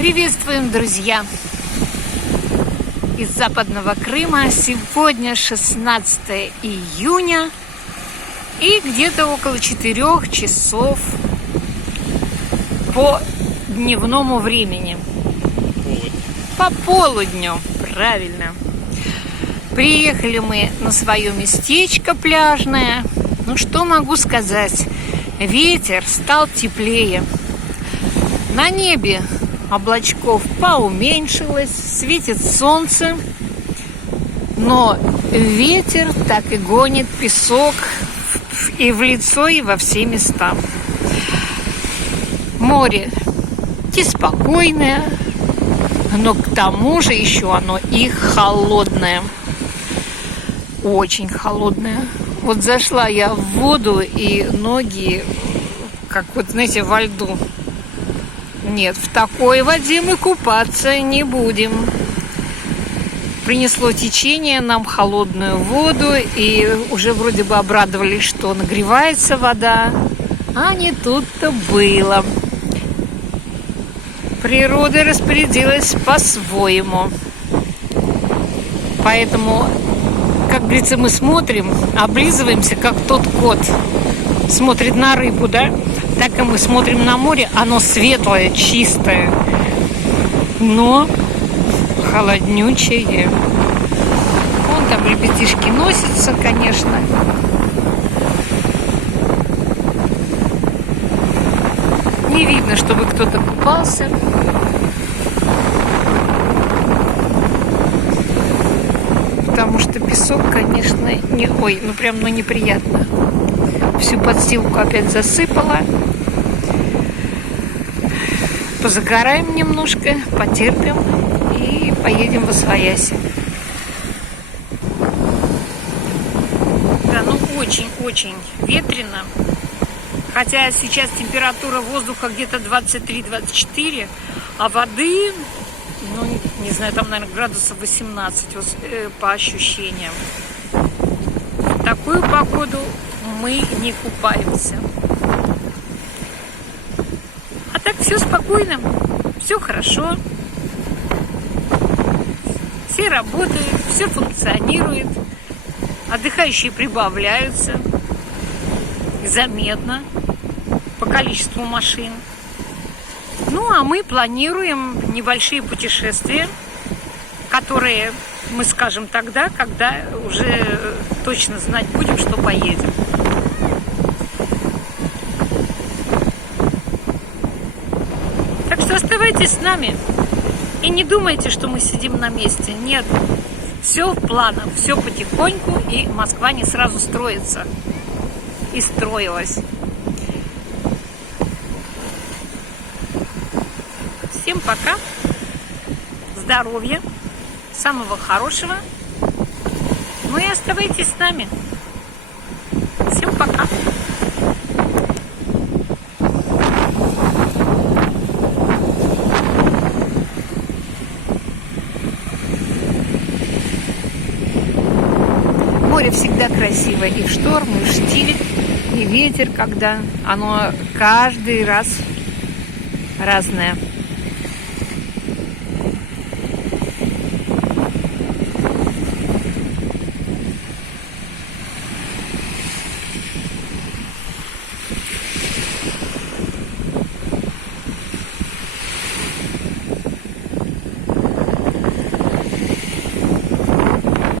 Приветствуем, друзья, из Западного Крыма. Сегодня 16 июня и где-то около 4 часов по дневному времени. По полудню, правильно. Приехали мы на свое местечко пляжное. Ну что могу сказать? Ветер стал теплее. На небе облачков поуменьшилось, светит солнце, но ветер так и гонит песок и в лицо, и во все места. Море спокойное, но к тому же еще оно и холодное. Очень холодное. Вот зашла я в воду, и ноги, как вот, знаете, во льду. Нет, в такой воде мы купаться не будем. Принесло течение нам холодную воду, и уже вроде бы обрадовались, что нагревается вода. А не тут-то было. Природа распорядилась по-своему. Поэтому, как говорится, мы смотрим, облизываемся, как тот кот смотрит на рыбу, да? Так и мы смотрим на море, оно светлое, чистое, но холоднючее. Вон там ребятишки носятся, конечно. Не видно, чтобы кто-то купался. Потому что песок, конечно, неприятно. Всю подстилку опять засыпала. Позагораем немножко, потерпим и поедем в Освояси. Да, очень-очень ветрено. Хотя сейчас температура воздуха где-то 23-24, а воды, не знаю, там, наверное, градусов 18 по ощущениям. В такую погоду мы не купаемся. А так все спокойно, все хорошо. Все работают, все функционирует. Отдыхающие прибавляются заметно по количеству машин. Ну, а мы планируем небольшие путешествия, которые мы скажем тогда, когда уже точно знать будем, что поедем. Так что оставайтесь с нами и не думайте, что мы сидим на месте. Нет, все в планах, все потихоньку, и Москва не сразу строится. И строилась. Всем пока, здоровья, самого хорошего. Ну и оставайтесь с нами. Всем пока. Море всегда красиво и в шторм, и в штиль, и ветер, когда оно каждый раз разное.